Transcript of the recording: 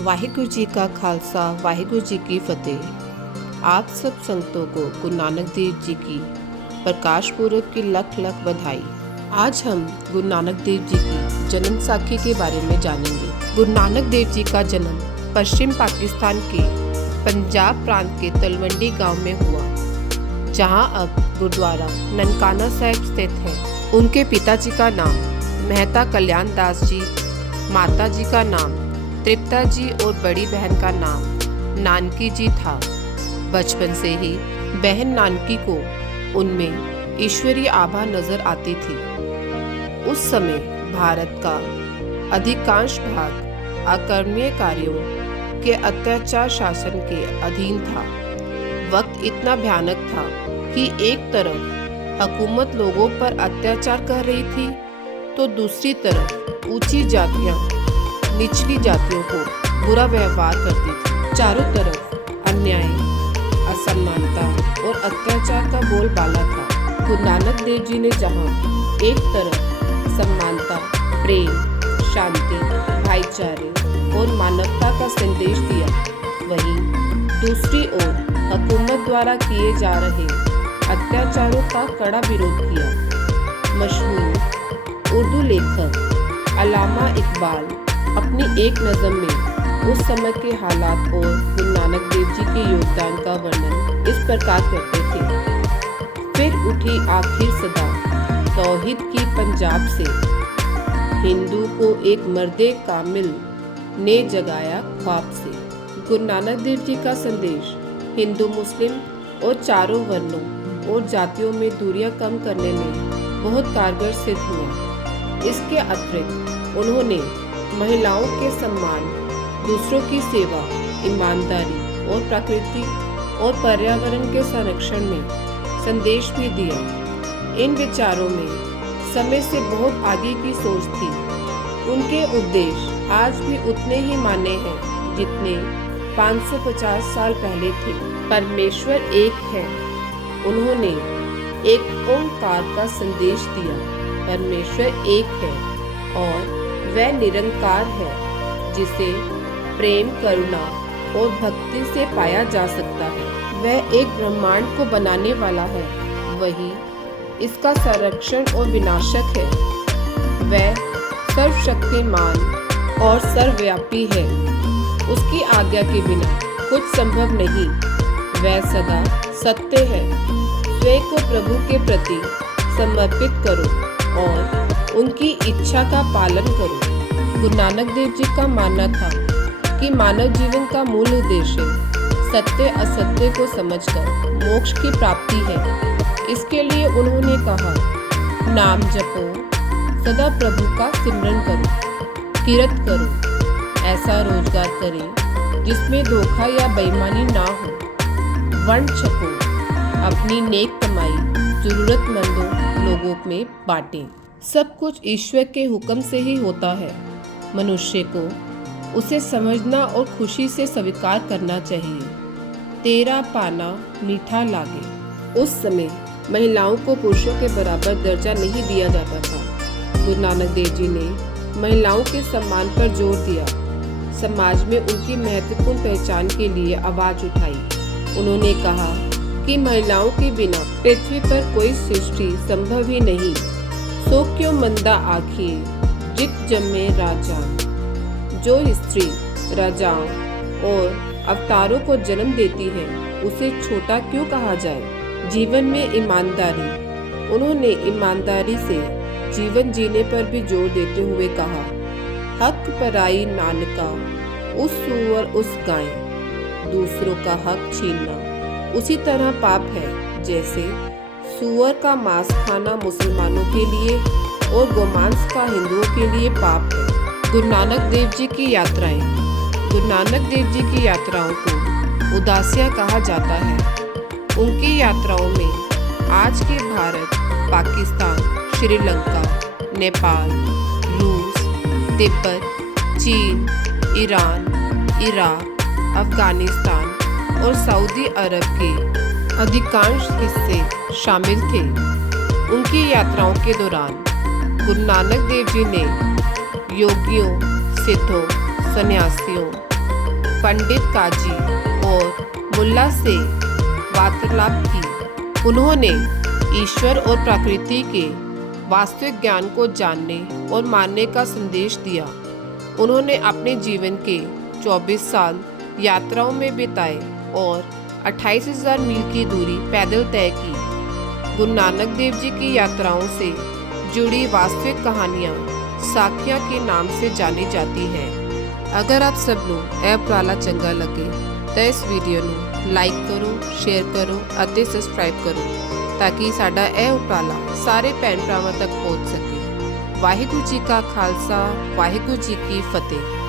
वाहिगुरु जी का खालसा, वाहिगुरु जी की फतेह। आप सब संगतों को गुरु नानक देव जी की प्रकाश पुरब की लख लख बधाई। आज हम गुरु नानक देव जी की जन्म साखी के बारे में जानेंगे। गुरु नानक देव जी का जन्म पश्चिम पाकिस्तान के पंजाब प्रांत के तलवंडी गांव में हुआ, जहां अब गुरुद्वारा ननकाना साहिब स्थित है। उनके पिताजी का नाम मेहता कल्याण दास जी, माता जी का नाम तृप्ता जी और बड़ी बहन का नाम नानकी जी था। बचपन से ही बहन नानकी को उनमें ईश्वरीय आभा नजर आती थी। उस समय भारत का अधिकांश भाग अकर्मण्य कार्यों के अत्याचार शासन के अधीन था। वक्त इतना भयानक था कि एक तरफ हुकूमत लोगों पर अत्याचार कर रही थी, तो दूसरी तरफ ऊंची जातियां निचली जातियों को बुरा व्यवहार करती थी। चारों तरफ अन्याय, असमानता और अत्याचार का बोलबाला था। गुरु नानक देव जी ने जहां एक तरफ समानता, प्रेम, शांति, भाईचारे और मानवता का संदेश दिया, वहीं दूसरी ओर हुकूमत द्वारा किए जा रहे अत्याचारों का कड़ा विरोध किया। मशहूर उर्दू लेखक अल्लामा इकबाल अपनी एक नज़म में उस समय के हालात और गुरु नानक देव जी के योगदान का वर्णन इस प्रकार करते थे। फिर उठी आखिर सदा तौहीद की पंजाब से, हिंदू को एक मर्दे कामिल ने जगाया ख्वाब से। गुरु नानक देव जी का संदेश हिंदू, मुस्लिम और चारों वर्णों और जातियों में दूरियां कम करने में बहुत कारगर सिद्ध हुआ। इसके अतिरिक्त उन्होंने महिलाओं के सम्मान, दूसरों की सेवा, ईमानदारी और प्रकृति और पर्यावरण के संरक्षण में संदेश भी दिया। इन विचारों में समय से बहुत आगे की सोच थी। उनके उद्देश्य आज भी उतने ही मान्य हैं जितने 550 साल पहले थे। परमेश्वर एक है। उन्होंने एक ओंकार का संदेश दिया। परमेश्वर एक है और वह निरंकार है, जिसे प्रेम, करुणा और भक्ति से पाया जा सकता है। वह एक ब्रह्मांड को बनाने वाला है, वही इसका संरक्षण और विनाशक है। वह सर्वशक्तिमान और सर्वव्यापी है। उसकी आज्ञा के बिना कुछ संभव नहीं। वह सदा सत्य है। स्वयं को प्रभु के प्रति समर्पित करो और उनकी इच्छा का पालन करो। गुरु नानक देव जी का मानना था कि मानव जीवन का मूल उद्देश्य सत्य असत्य को समझकर मोक्ष की प्राप्ति है। इसके लिए उन्होंने कहा, नाम जपो, सदा प्रभु का सिमरन करो, किरत करो, ऐसा रोजगार करें जिसमें धोखा या बेईमानी ना हो, वर्ण छको, अपनी नेक कमाई जरूरतमंदों लोगों में बांटें। सब कुछ ईश्वर के हुक्म से ही होता है। मनुष्य को उसे समझना और खुशी से स्वीकार करना चाहिए। तेरा पाना मीठा लागे। उस समय महिलाओं को पुरुषों के बराबर दर्जा नहीं दिया जाता था। गुरु नानक देव जी ने महिलाओं के सम्मान पर जोर दिया। समाज में उनकी महत्वपूर्ण पहचान के लिए आवाज उठाई। उन्होंने कहा कि महिलाओं के बिना पृथ्वी पर कोई सृष्टि संभव ही नहीं। सो क्यों मंदा आखिए जित जन्मे राजा। जो स्त्री राजाओं और अवतारों को जन्म देती है, उसे छोटा क्यों कहा जाए। जीवन में ईमानदारी। उन्होंने ईमानदारी से जीवन जीने पर भी जोर देते हुए कहा, हक पराई नानका, उस सूअर उस गाय। दूसरों का हक छीनना उसी तरह पाप है जैसे सूअर का मांस खाना मुसलमानों के लिए और गोमांस का हिंदुओं के लिए पाप है। गुरु नानक देव जी की यात्राएं। गुरु नानक देव जी की यात्राओं को उदासियां कहा जाता है। उनकी यात्राओं में आज के भारत, पाकिस्तान, श्रीलंका, नेपाल, रूस, तिब्बत, चीन, ईरान, इराक, अफगानिस्तान और सऊदी अरब के अधिकांश हिस्से शामिल थे। उनकी यात्राओं के दौरान गुरु नानक देव जी ने योगियों, सिद्धों, सन्यासियों, पंडित काजी और मुल्ला से वार्तालाप की। उन्होंने ईश्वर और प्रकृति के वास्तविक ज्ञान को जानने और मानने का संदेश दिया। उन्होंने अपने जीवन के 24 साल यात्राओं में बिताए और 28,000 मील की दूरी पैदल तय की। गुरु नानक देव जी की यात्राओं से जुड़ी वास्तविक कहानियाँ साखियाँ के नाम से जानी जाती हैं। अगर आप सब ਨੂੰ ਇਹ ਉਪਰਾਲਾ ਚੰਗਾ ਲੱਗੇ ਤਾਂ ਇਸ ਵੀਡੀਓ ਨੂੰ ਲਾਈਕ ਕਰੋ, ਸ਼ੇਅਰ ਕਰੋ ਅਤੇ ਸਬਸਕ੍ਰਾਈਬ ਕਰੋ ਤਾਂ ਕਿ ਸਾਡਾ ਇਹ ਉਪਰਾਲਾ ਸਾਰੇ ਭੈਣ ਭਰਾਵਾਂ ਤੱਕ ਪਹੁੰਚ ਸਕੇ। ਵਾਹਿਗੁਰੂ ਜੀ ਕਾ ਖਾਲਸਾ, ਵਾਹਿਗੁਰੂ ਜੀ ਕੀ ਫਤਿਹ।